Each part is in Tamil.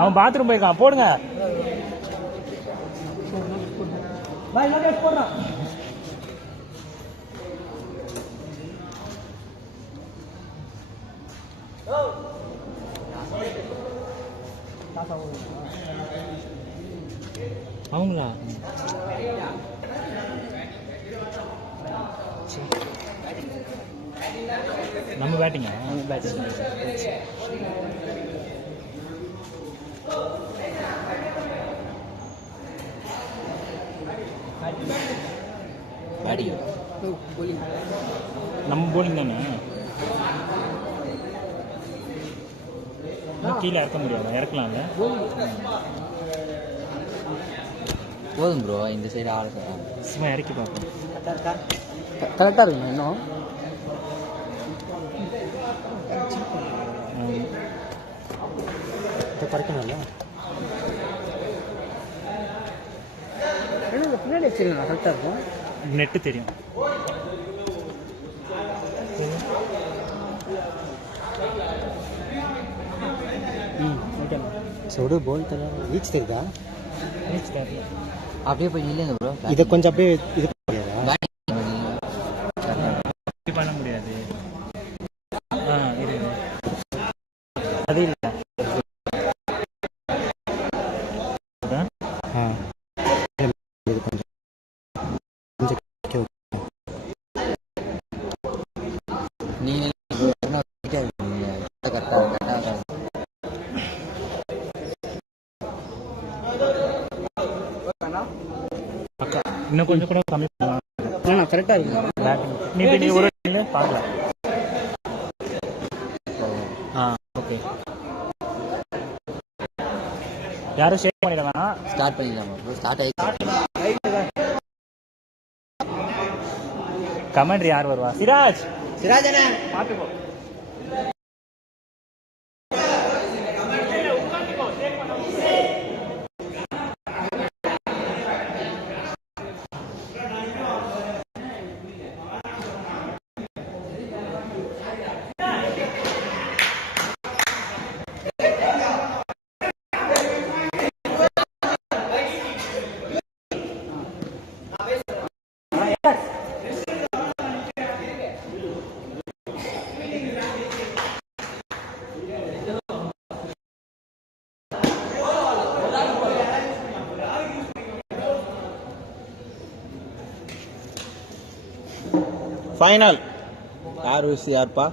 அவன் பாத்ரூம் போயிருக்கான். போடுங்க. அவங்களா நம்ம பேட்டிங்க பேட்டிங் நம்ம போலிங் தானே. கீழே இறக்க முடியாது. இறக்கலாம்ல. போதும் ப்ரோ. இந்த சைடு ஆள் சும்மா இறக்கி பார்ப்போம். கரெக்டாக இருக்குங்க. இன்னும் குறைக்கணும்ல. பின்னாடி வச்சுருங்க. கரெக்டாக இருக்கும். நெட்டு தெரியும். ஓகே. சொடு போல் தர ரீச் தெரியுதா? ரீச் தெரியல. அப்படியே போய் இல்லைங்க ப்ரோ. இதை கொஞ்சம் அப்படியே இது பண்ண முடியாது. அது இல்லை. இன்னும் கொஞ்சம் கூட கம்மி பண்ணலாம். கரெக்டாக இருக்கு. நீ ஒரு பார்க்கலாம். ஓகே. யாரும் ஷேர் பண்ணிட வேணாம். ஸ்டார்ட் பண்ணிடலாமா ப்ரோ? ஸ்டார்ட் ஆயிடுச்சு. கமெண்ட்ரி யார் வருவா? சிராஜ். சிராஜ் அண்ணா பார்த்துக்கோ. ஃபைனல் யார் விஸ் யார்ப்பா?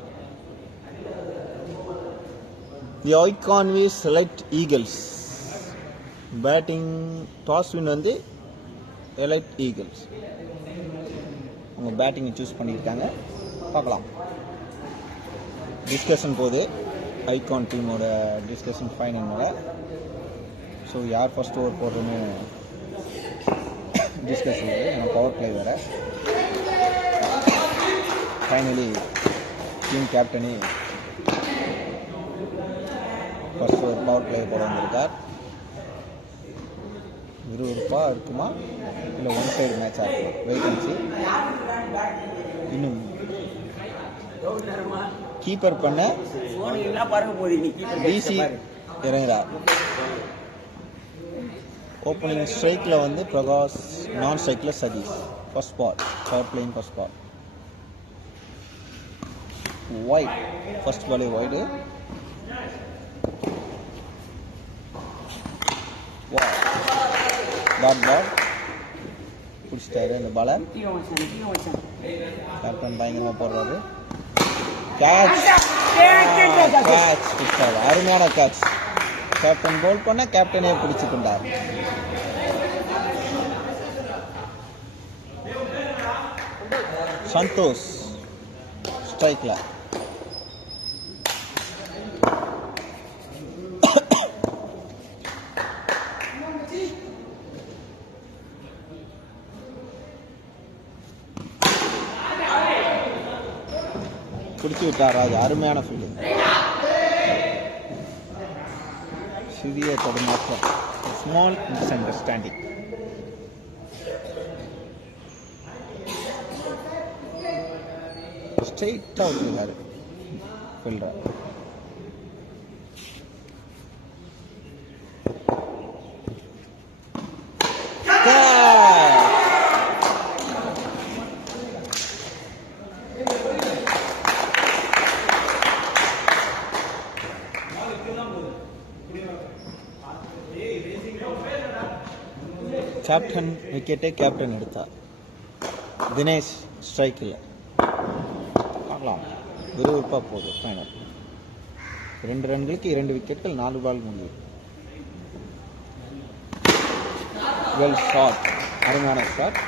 தி ஐகான்வி select Eagles. Batting toss win வந்து எலைட் ஈகிள்ஸ். அவங்க பேட்டிங்கை சூஸ் பண்ணியிருக்காங்க. பார்க்கலாம். டிஸ்கஷன் போகுது. ஐகான் டீமோட டிஸ்கஷன் ஃபைனலோட. ஸோ யார் ஃபர்ஸ்ட் ஓவர் போடுறோன்னு டிஸ்கஸ் போகுது. நம்ம பவர் பிளே வேறு. ஃபைனலி டீம் கேப்டனி ஃபர்ஸ்ட் ஒரு பவர் பிளே போட வந்திருக்கார். விறுவிறுப்பாக இருக்குமா இல்லை ஒன் சைடு மேட்சாக இருக்குமா? Wait and see. இன்னும் கீப்பர் பண்ண டிசி இறங்குறார். ஓப்பனிங் ஸ்ட்ரைக்கில் வந்து பிரகாஷ், நான் ஸ்ட்ரைக்கில் Satish. First ball power playing first ball wide. First பாலே வைடு. டாட் பால் பிடிச்சிட்டாரு இந்த பாலை. கேப்டன் பயங்கரமாக போடுறாரு. கேட்ச் பிடிச்சாரு. அருமையான கேட்ச். கேப்டன் கோல் பண்ண கேப்டனே பிடிச்சு கொண்டார். சந்தோஷ் ஸ்ட்ரைக்ல. பிடிச்சி விட்டார். அது அருமையான ஃபீல்டிங். சிறிய தடுமாற்றம். Small miss understanding. ஸ்ட்ரெயிட்டாக விட்டுருக்காரு ஃபீல்டர். கேப்டன் விக்கெட்டை கேப்டன் எடுத்தார். தினேஷ் ஸ்ட்ரைக்கில். பார்க்கலாம், விறுவிறுப்பாக போகுது ஃபைனல். 2 ரன்களுக்கு 2 விக்கெட்கள், 4 பால் முடிவு. வெல் ஷாட், அருமையான ஷாட்.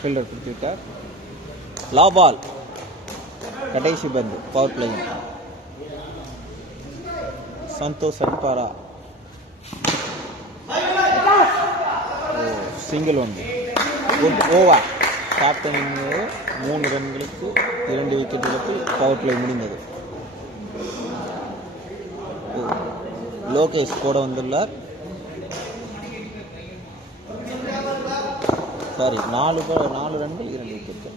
ஃபீல்டர் பிடித்துவிட்டார். லா பால், கடைசி பந்து, பவர் பிளேயிங். சந்தோஷ் அடிப்பாரா? சிங்கிள் வந்து குட் ஓவர். கேப்டன் 3 ரன்களுக்கு 2 விக்கெட்டுகளுக்கு பவர் பிளே முடிந்தது. லோகேஷ் போட வந்துள்ளார். சாரி, 4 ரன்கள் 2 wicket.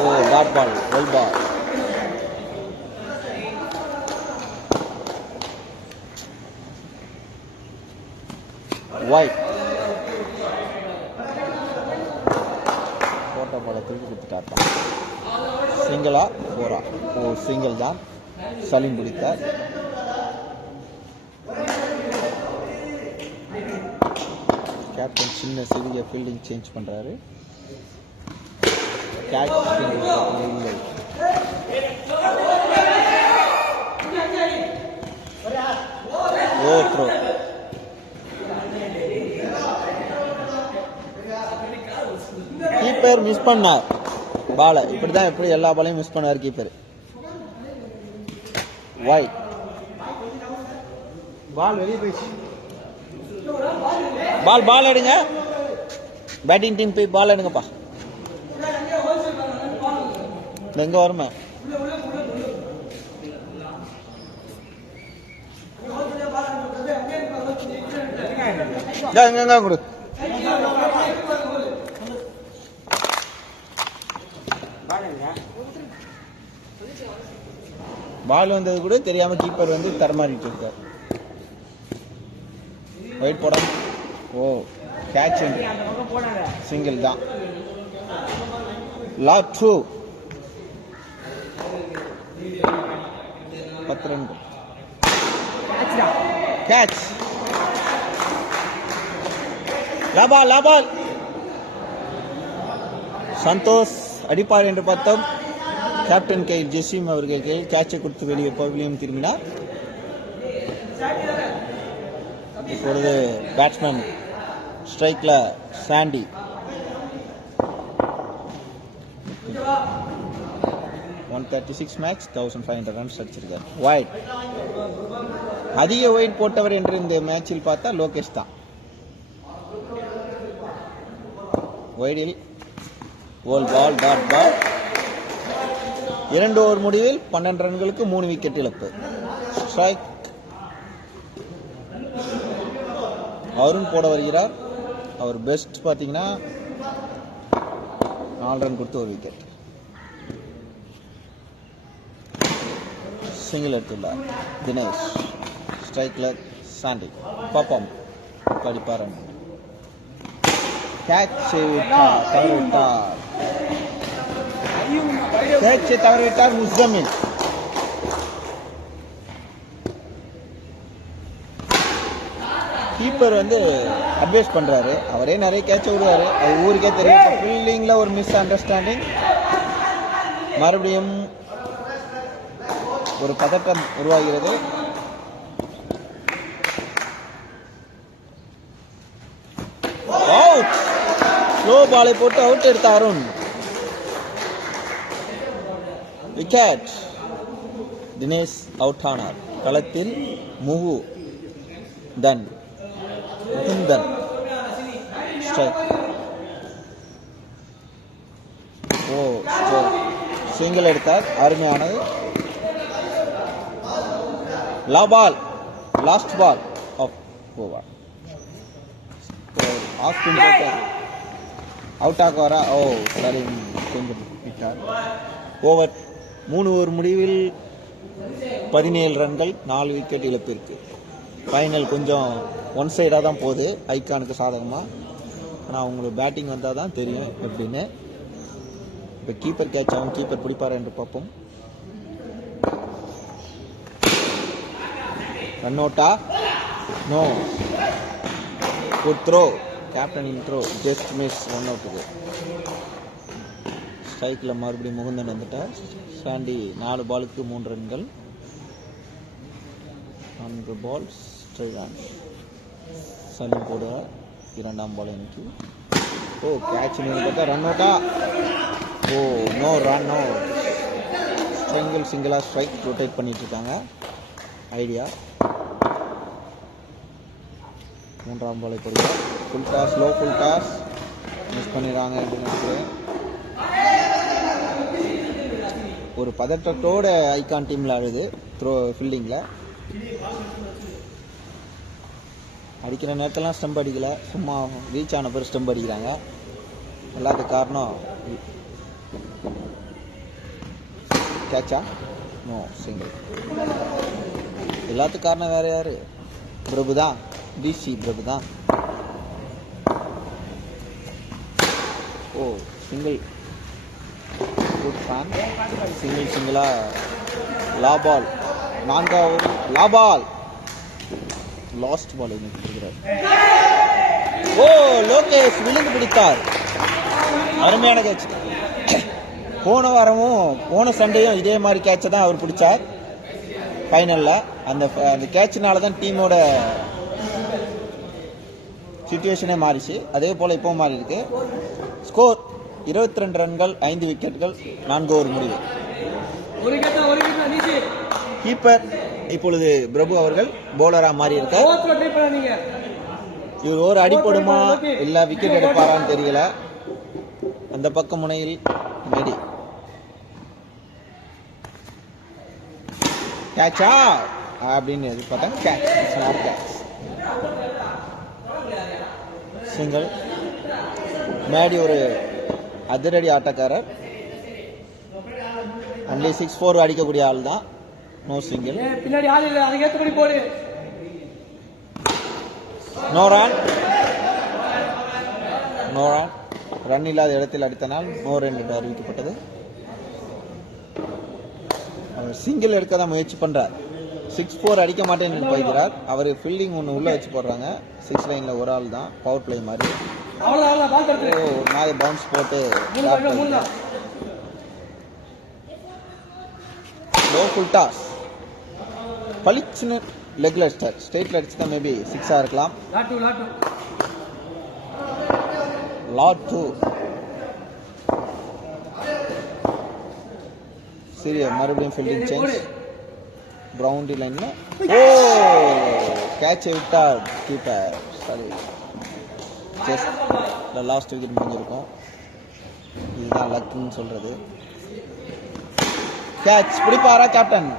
Oh, dot ball, well ball. Wide போட்ட பாலை தூக்கி கொடுத்துட்டார். சிங்கிளா போரா? ஓ, சிங்கிள் தான். சலீம் பிடித்தார். கேப்டன் சின்ன சிறிய ஃபீல்டிங் சேஞ்ச் பண்றாரு. கேட்ச் இல்லை. ஓ, த்ரோ. கீப்பர் மிஸ் பண்ணார் பாலை. இப்படிதான் எப்படி எல்லா பாலையும் மிஸ் பண்ணார் கீப்பர். வைட் பால் வெளியே போயிடுச்சு. பால் எடுங்க. பேட்டிங் டீம் போய் பால் எடுங்கப்பா. எங்க வருமே எங்க கொடு. பால் வந்தது கூட தெரியாம கீப்பர் வந்து தரமாறிட்டு இருக்கார். வெயிட் போட. ஓ, கேட்ச் சிங்கிள் தான். லாக் 2 10 ரன்கள். கேட்ச். லாபால். சந்தோஷ் அடிப்பார் என்று பார்த்தோம். கேப்டன் கையில் ஜெசிம் அவர்கள் கையில் கேட்சை கொடுத்து வெளியே பவிலியம் திரும்பினார். இப்பொழுது பேட்ஸ்மேன் ஸ்ட்ரைக்ல சாண்டி. $136 மேட்ச், 1500 ரன்ஸ் அடிச்சிருக்காரு. ஒயிட், அதிக ஒயிட் போட்டவர் என்று இந்த மேட்சில் பார்த்தா லோகேஷ் தான். ஒயிடில் ஓல் பால், டாட் பால். 2 ஓவர் முடிவில் 12 ரன்களுக்கு 3 விக்கெட் இழப்பு. ஸ்ட்ரைக். அவரும் போட வருகிறார். அவர் பெஸ்ட் பார்த்தீங்கன்னா 4 ரன் கொடுத்து 1 விக்கெட். சிங்கிள் எடுத்துள்ளார் தினேஷ். ஸ்ட்ரைக்ல சாண்டி. பாப்பம் கடிப்பார். கேட்ச் தவறிவிட்டார். கேட்சை தவறிவிட்டார் முஸ்தமில். கீப்பர் வந்து அட்வைஸ் பண்றாரு. அவரே நிறைய கேட்ச விடுவாரு, அது ஊருக்கே தெரியும். ஃபீல்டிங்ல ஒரு மிஸ் அண்டர்ஸ்டாண்டிங். மறுபடியும் ஒரு பதட்டம் உருவாகிறது. அவுட். ஸ்லோ பாலை போட்டு அவுட் எடுத்த அருண். விக்கெட். தினேஷ் அவுட் ஆனார். களத்தில் முகு தன் முகுந்தன். ஸ்ட்ரைக். ஓ, சிங்கிள் எடுத்தார். அருமையானது. லா ball, last ball of over. Out ஆக வரா? ஓ, சரி, கொஞ்சம் விட்டார். ஓவர் 3 ஓவர் முடிவில் 17 ரன்கள், 4 விக்கெட் இழப்பிற்கு. ஃபைனல் கொஞ்சம் ஒன் சைடாக தான் போகுது ஐகானுக்கு சாதகமாக. ஆனால் அவங்களுக்கு பேட்டிங் வந்தால் தான் தெரியும் எப்படின்னு. இப்போ கீப்பர் கேட்ச் ஆகும். கீப்பர் பிடிப்பார் என்று பார்ப்போம். ரன் அவுட்டா? நோ. Good throw. கேப்டன் இன்ட்ரோ ஜஸ்ட் மிஸ் 1 அவுட்டுக்கு. ஸ்ட்ரைக்கில் மறுபடியும் முகுந்தன் வந்துட்டார். சாண்டி 4 பாலுக்கு 3 ரன்கள். 4 பால்ஸ் ஸ்ட்ரைக் ரன். சலீம் போடுவார் 2ஆம் பால் இன்னைக்கு. ஓ கேட்ச் பார்த்தா ரன் அவுட்டா? Oh no run no. சிங்கிளாக ஸ்ட்ரைக் ரொட்டேட் பண்ணிட்டு இருக்காங்க. ஐடியா 3ஆம் பாலை போடுவார். Full toss low full toss miss பண்ணிடுறாங்க அப்படின்னு நினைக்கிறேன். ஒரு பதற்றத்தோட ஐகான் டீமில் ஆடுது த்ரோ ஃபீல்டிங்கில். அடிக்கிற நேரத்தெல்லாம் ஸ்டம்ப் அடிக்கல, சும்மா ரீச் ஆன பிறகு ஸ்டம்ப் அடிக்கிறாங்க. எல்லாத்துக்கும் காரணம் கேட்சா? No single. எல்லாத்துக்கும் காரணம் வேற யாரு? பிரபு தான். டிசி பிரபு தான். ஓ சிங்கிள். Good fan. சிங்கிளா லா பால். 4ஆவது லா பால். லாஸ்ட் பால் கொடுக்கிறார். ஓ லோகேஷ் விழுந்து பிடித்தார். அருமையான கேட்ச். போன வாரமும் போன சண்டையும் இதே மாதிரி கேட்சை தான் அவர் பிடிச்சார் ஃபைனலில். அந்த கேட்சினால தான் டீமோட சிச்சுவேஷனே மாறிச்சு. அதே போல் இப்போ மாறி இருக்கு. ஸ்கோர் 22 ரன்கள் 5 விக்கெட்டுகள் 4 ஓவர் முடிவு. கீப்பர் இப்பொழுது பிரபு அவர்கள் போலராக மாறி இருக்கார். இவர் ஒரு அடிப்படுமா இல்ல விக்கெட் எடுப்பாரான்னு தெரியல. அந்த பக்க முனையில் மெடி. கேட்சா அப்படின்னு எதிர்பார்த்தாங்க. கேட்ச். சிங்கிள். மேடி ஒரு அதிரடி ஆட்டக்காரர். ஒன்லி 6-4 அடிக்கக்கூடிய ஆள் தான். No single. No run. Run இல்லாத இடத்தில் அடித்தனால் நோ ரன் என்று அறிவிக்கப்பட்டது. அவர் சிங்கிள் எடுக்க தான் முயற்சி பண்றார். 6-4 அடிக்க மாட்டேன்னு நினைப்பார். அவர் ஃபீல்டிங் ஒன்று உள்ள வச்சு போடுறாங்க. 6 லைன்ல ஒரு ஆள் தான். பவர் பிளே மாதிரி. நாலு பவுன்ஸ் போட்டு லோ ஃபுல் டாஸ். பளிச்சுன்னு லெக்ல அடிச்சார். ஸ்ட்ரெயிட்ல அடிச்சு தான் மேபி 6 இருக்கலாம். லாட் 2. சரி மறுபடியும் ஃபீல்டிங் சேஞ்ச். பவுண்டரி லைன்ல ஓ கேட்ச் விட்டார் கீப்பர். சரி ஜஸ்ட் லாஸ்ட் விக்கெட் முடிஞ்சிருக்கும். இதுதான் லக்குன்னு சொல்றது. Catch பிடிப்பாரா captain?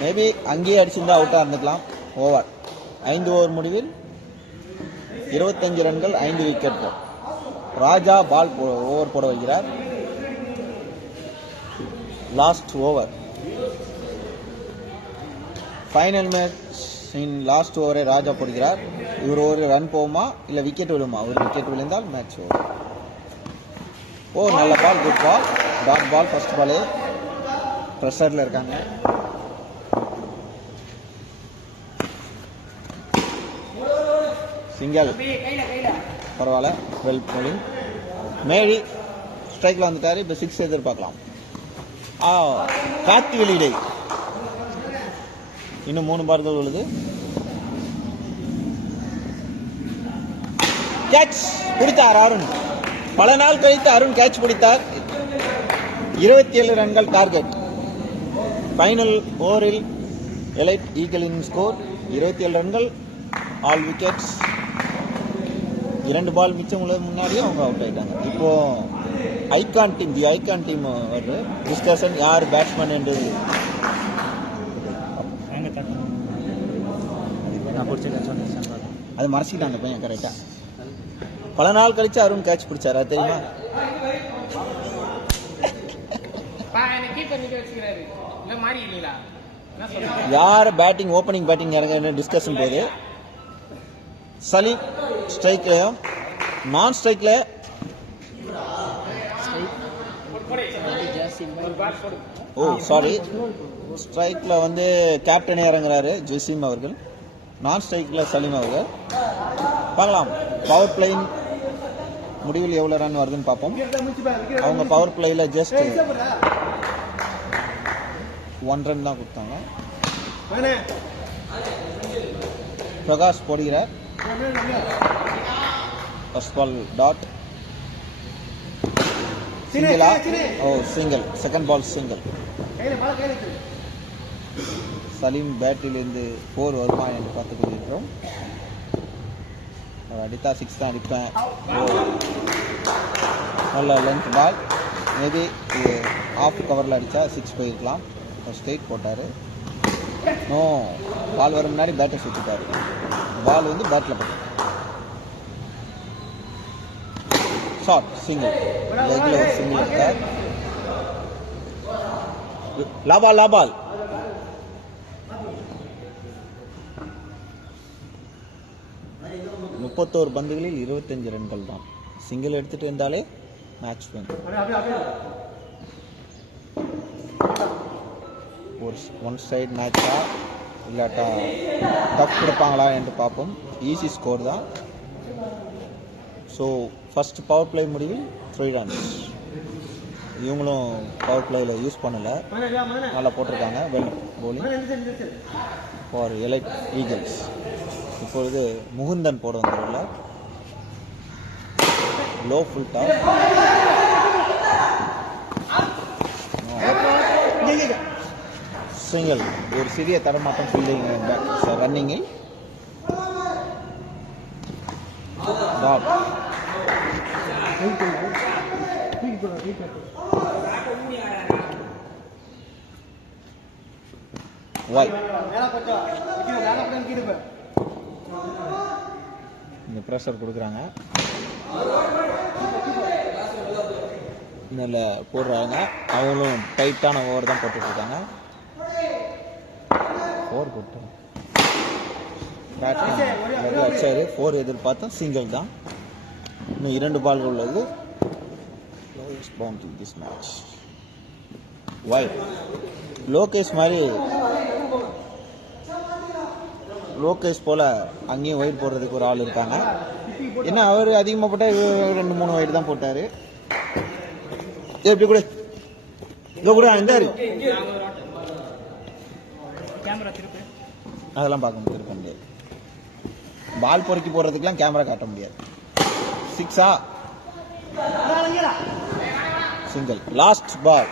மேபி அங்கேயே அடிச்சிருந்தா அவுட்டா இருந்துக்கலாம். ஓவர். 5 ஓவர் முடிவில் 25 ரன்கள் 5 விக்கெட். ராஜா பால் ஓவர் போட வைக்கிறார். Last over. Final match last ஓவரை ராஜா போடுகிறார். இவர் ஒரு ரன் போகுமா இல்ல விக்கெட் விழுமா? ஒரு விக்கெட் விழுந்தால் மேட்ச் ஓவர். ஓ நல்ல பால். Good ball. Dot ball. First பாலே ப்ரெஷர்ல இருக்காங்க. சிங்கிள். பரவாயில்ல. Well polling. மேடி ஸ்ட்ரைக்ல வந்துட்டாரு. இப்போ 6 எதிர்பார்க்கலாம். கார்த்தி வெளியிடை. இன்னும் 3 பால்கள் உள்ளது. கேட்ச் பிடித்தார் அருண். பல நாள் கழித்து அருண் கேட்ச் பிடித்தார். 27 ரன்கள் டார்கெட். ஃபைனல் ஓவரில் எலைட் ஈகிளின் ஸ்கோர் 27 ரன்கள். All wickets. 2 பால் மிச்சம் உள்ள முன்னாடியே அவங்க அவுட் ஆயிட்டாங்க. இப்போ ஐகான் டீம் வருது. டிஸ்கஷன் யார் பேட்ஸ்மேன் என்று. அது மறைச்சிட்டாங்க பையன் கரெக்டா. பல நாள் கழிச்சு அருண் கேட்ச் பிடிச்சாரு. அது தெரியுமா? யார் பேட்டிங் ஓப்பனிங் பேட்டிங் இறங்க டிஸ்கஷன் போது. சலீம் ஸ்ட்ரைக்லயும் நான் ஸ்ட்ரைக்ல ஸ்ட்ரைக்ல வந்து கேப்டனே இறங்குறாரு ஜசீம் அவர்கள். நான் ஸ்ட்ரைக்ல சலீம் அவர்கள். பார்க்கலாம் பவர் பிளேயிங் முடிவில் எவ்வளோ ரன் வருதுன்னு பார்ப்போம். அவங்க பவர் பிளேயில் ஜஸ்ட் 1 ரன் தான் கொடுத்தாங்க. பிரகாஷ் போடுகிறார். ஃபர்ஸ்ட் பால் டாட், சிங்கிளா? Oh single, second ball single. Saleem பேட்டிலிருந்து 4 வருமா என்று பார்த்துக் கொண்டிருக்கிறோம். அடித்தா 6 தான் அடிப்பேன். நல்ல லென்த் பால். மேபி இது ஆஃப் கவரில் அடித்தா 6 போயிருக்கலாம். ஸ்ட்ரெயிட் போட்டார். நோ, பால் வர முன்னாடி பேட்டை சுற்றிட்டார். பால் வந்து பேட்டில் போட்டார். ஷார்ட் சிங்கிள், லெக்கில் ஒரு சிங்கிள் எடுத்தார். லாபால் லாபால். முப்பத்தோரு பந்துகளில் 25 ரன்கள் தான். சிங்கிள் எடுத்துட்டு இருந்தாலே மேட்ச் வின். ஒரு ஒன் சைடு மேட்சா இல்லாட்டா டஃப் கொடுப்பாங்களா என்று பார்ப்போம். ஈஸி ஸ்கோர் தான். ஸோ ஃபர்ஸ்ட் பவர் பிளே முடிவில் 3 runs. இவங்களும் பவர் பிளேயில் யூஸ் பண்ணலை, நல்லா போட்டிருக்காங்க. Well bowling for elite eagles. இப்பொழுது முகுந்தன் போட வந்துள்ள லோ ஃபுல் டாப். சிங்கிள், ஒரு சிறிய தடமாட்டம் ஃபீல்டிங் ரன்னிங்கில். Dot white. இந்த ப்ரெஷர் கொடுக்குறாங்க, இதில் போடுறாங்க. அவங்களும் டைட்டான ஓவர் தான் போட்டுட்ருக்காங்க. 4 போட்டோம், பேட்ஸ்மேன் அடிச்சாரு. 4 எதிர்பார்த்தோம், சிங்கிள் தான். இன்னும் 2 பால்கள் உள்ளது. Lowest boundary this match. White. Lokesh மாதிரி, லோகேஷ் போல் அங்கேயும் ஒயிட் போடுறதுக்கு ஒரு ஆள் இருக்காங்க. ஏன்னா அவர் அதிகமாக போட்டால் 2-3 ஒயிட் தான் போட்டார். எப்படி கூட கூட இருந்தாரு, அதெல்லாம் பார்க்க முடியாது, இருக்க முடியாது. பால் பொறுக்கி போடுறதுக்கெல்லாம் கேமரா காட்ட முடியாது. 6ஆ? சிங்கிள். Last ball.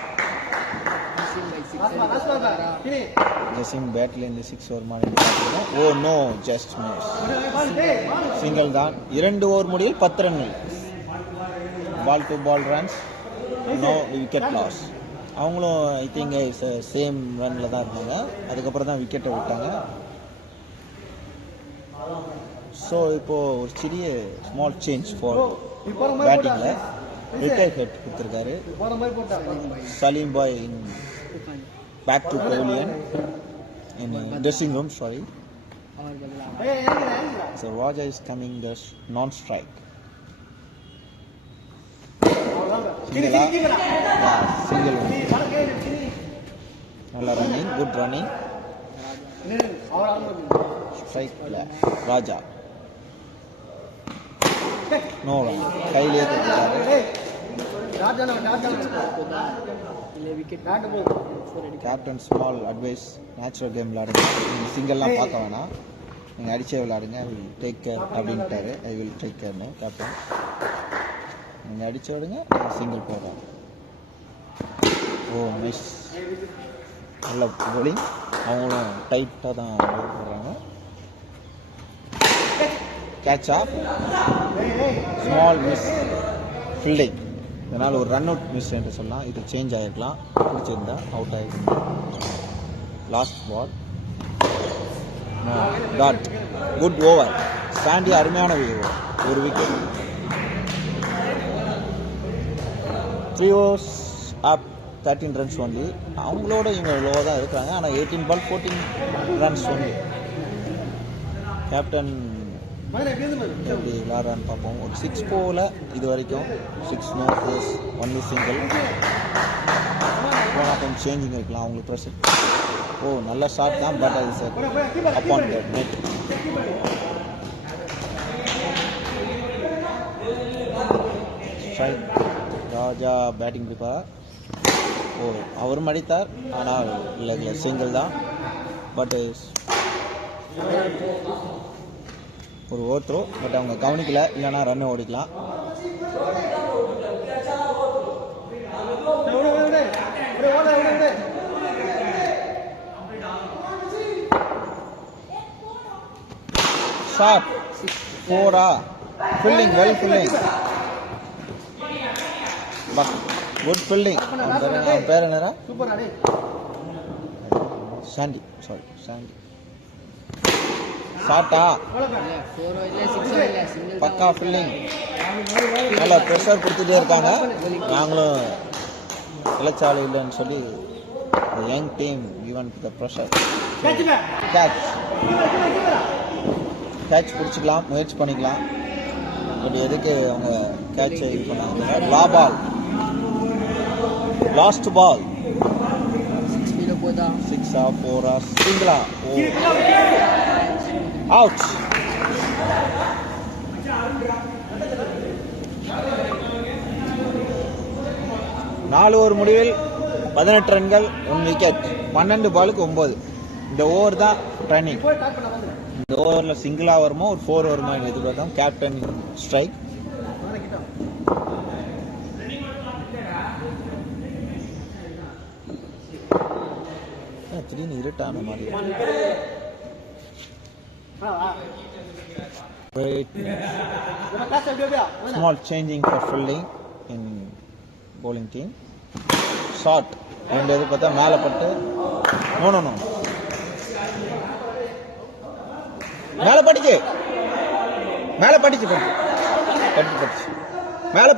ஜசிம் பேட்லேருந்து 6 வருமானு. Oh no, just miss. Single தான். 2 ஓவர் முடிவில் 10 ரன்கள். Ball to ball runs, no wicket loss. அவங்களும் ஐ திங்க் சேம் ரன்னில் தான் இருந்தாங்க. அதுக்கப்புறம் தான் விக்கெட்டை விட்டாங்க. ஸோ இப்போது ஒரு சிறிய ஸ்மால் சேஞ்ச் ஃபார் பேட்டிங்கில். ரிட்டையர் ஹெட் கொடுத்துருக்காரு சலீம் பாய் in back to pavilion in dressing room. Sorry, so Raja is coming the non strike. Single. நல்ல ரன்னிங், குட் ரன்னிங். ஸ்ட்ரைக்கில் ராஜா. நோ ரன், கையிலேயே கொடுத்தாரு. Captain small advice, natural game விளையாடுங்க, நீங்கள் சிங்கிள்லாம் பார்க்க வேணாம், நீங்கள் அடிச்சே விளையாடுங்க, ஐ வில் டேக் கேர் அப்படின்ட்டாரு. ஐ வில் டேக் கேர்னு கேப்டன். நீங்கள் அடிச்ச விடுங்க, நீங்கள் சிங்கிள் போடுறோம். Oh miss. நல்ல bowling. அவங்களும் டைட்டாக தான் போடுறாங்க. கேட்சா, ஸ்மால் மிஸ் ஃபீல்டிங். இதனால் ஒரு ரன் அவுட் மிஸ் என்று சொல்லலாம். இது சேஞ்ச் ஆகிருக்கலாம், பிடிச்சிருந்தா அவுட் ஆகிருந்தா. Last ball dot. Good over. ஸ்டாண்டி அருமையான ஓவர், ஒரு wicket. 3 overs up 13 runs only. அவங்களோட இவங்க லோவாக தான் இருக்கிறாங்க. ஆனால் 18 ball 14 runs ஒன்லி. கேப்டன் எப்படி விளாட்றான்னு பார்ப்போம். ஒரு 6 போல இது வரைக்கும். 6 நோ ஃபோர்ஸ், ஒன்லி சிங்கிள். போனால் கொஞ்சம் சேஞ்சிங் இருக்கலாம் அவங்களுக்கு ப்ரெஷர். ஓ நல்ல ஷாட் தான், பட் அது sir upon the net. Strike. Raja batting prepare. அவரும் அடித்தார், ஆனால் இல்லை சிங்கிள் தான். பட் ஒரு ஓவர் த்ரோ, பட் அவங்க கவனிக்கல, இல்லைன்னா ரன் ஓடிக்கலாம். Shot 4. Fielding, well fielding, but good fielding. அவன் பேர் என்னடா? சாண்டி. ஷாட்டா, பக்கா ஃபீல்டிங். நல்லா ப்ரெஷர் கொடுத்துட்டே இருக்காங்க. நாங்களும் இலச்சாலை இல்லைன்னு சொல்லி young team even the pressure. Catch பிடிச்சிக்கலாம், முயற்சி பண்ணிக்கலாம். பட் எதுக்கு அவங்க கேட்சை இது பண்ணாங்க? லா பால், லாஸ்ட் பால். 6 4 சிங்கிளா? அவுட். நாலு ஓவர் முடிவில் 18 ரன்கள், 1 விக்கெட். 12 பாலுக்கு 9. இந்த ஓவர் தான் ட்ரைனிங். இந்த ஓவரில் சிங்கிளாக வருமோ ஒரு 4 வருமா இல்லை எதிர்பார்த்தோம். Captain strike. திடீர்னு இருட்டான மாதிரி. Small changing for fielding in bowling team. Shot. ரெண்டு எது பார்த்தா மேலே பட்டு. நோ மேலே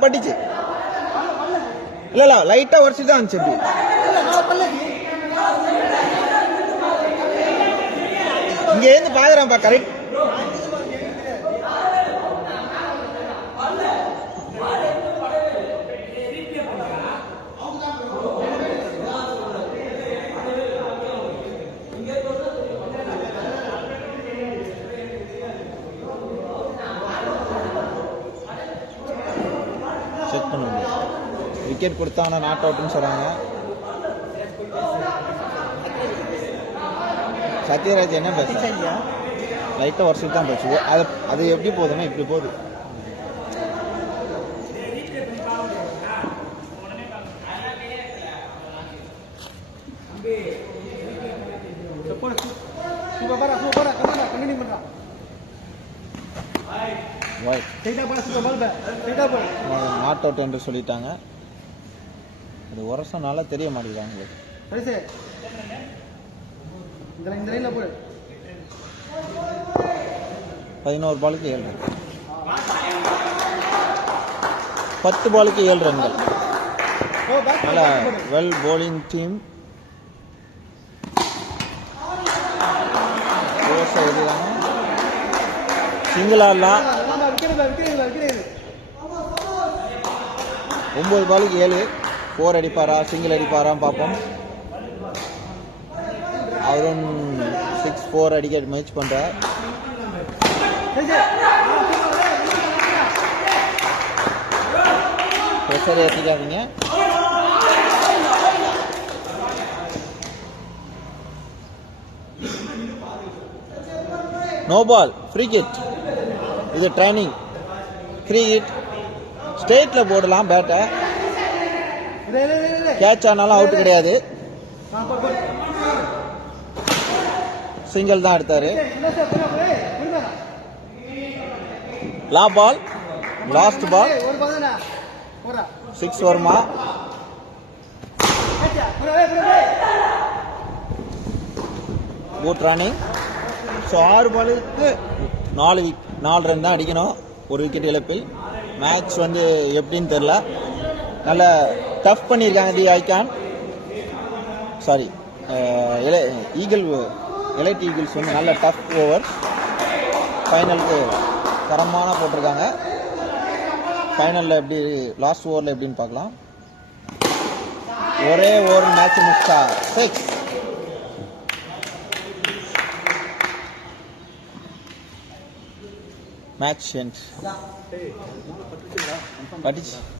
பட்டுச்சு இல்ல லைட்டா உடச்சு தான் இருந்துச்சு. இங்க இருந்து பாக்குறான்பா. கரெக்ட். செக் பண்ண முடியும். விக்கெட் கொடுத்தாங்கன்னா நாட் அவுட்னு சொல்றாங்க. சத்யராஜ் என்ன பேசுறாங்க? லைட்டா வருஷத்துக்கு தான் பேசுவோம். அது எப்படி போகுதுன்னா இப்படி போகுது. நாட் அவுட் என்று சொல்லிட்டாங்க. அது வருஷம்னால தெரிய மாட்டேங்கிறாங்க. 11 பாலுக்கு 7 ரன். 10 பாலுக்கு 7 ரன்கள். நல்ல வெல் bowling டீம். சிங்கிள் ஆடலாம். 9 பாலுக்கு 7. 4 அடிப்பாரா, சிங்கிள் அடிப்பாரா பார்ப்போம். அவரும் 6-4 அடிக்க முயற்சி பண்றார். ப்ரெஷர் ஏற்றிக்காதீங்க. No ball, free hit. இது ட்ரைனிங். Free hit. ஸ்டேட்ல போடலாம் பேட்டை. கேட்ச் ஆனாலும் அவுட் கிடையாது. சிங்கிள் தான் எடுத்தாரு. லா பால், லாஸ்ட் பால். 6 வருமா? Good running. ஸோ 6 பாலுக்கு 4 ரன் தான் அடிக்கணும். 1 விக்கெட் இழப்பில். மேட்ச் வந்து எப்படின்னு தெரியல. நல்ல டஃப் பண்ணியிருக்காங்க தி ஐகான். சாரி, எலைட் ஈகிள்ஸ் வந்து நல்ல டஃப் ஓவர். ஃபைனலுக்கு தரமான போட்டிருக்காங்க. ஃபைனலில் எப்படி, லாஸ்ட் ஓவரில் எப்படின்னு பார்க்கலாம். ஒரே ஓவர் மேட்ச் முடிச்சா 6. Match end. படிச்சு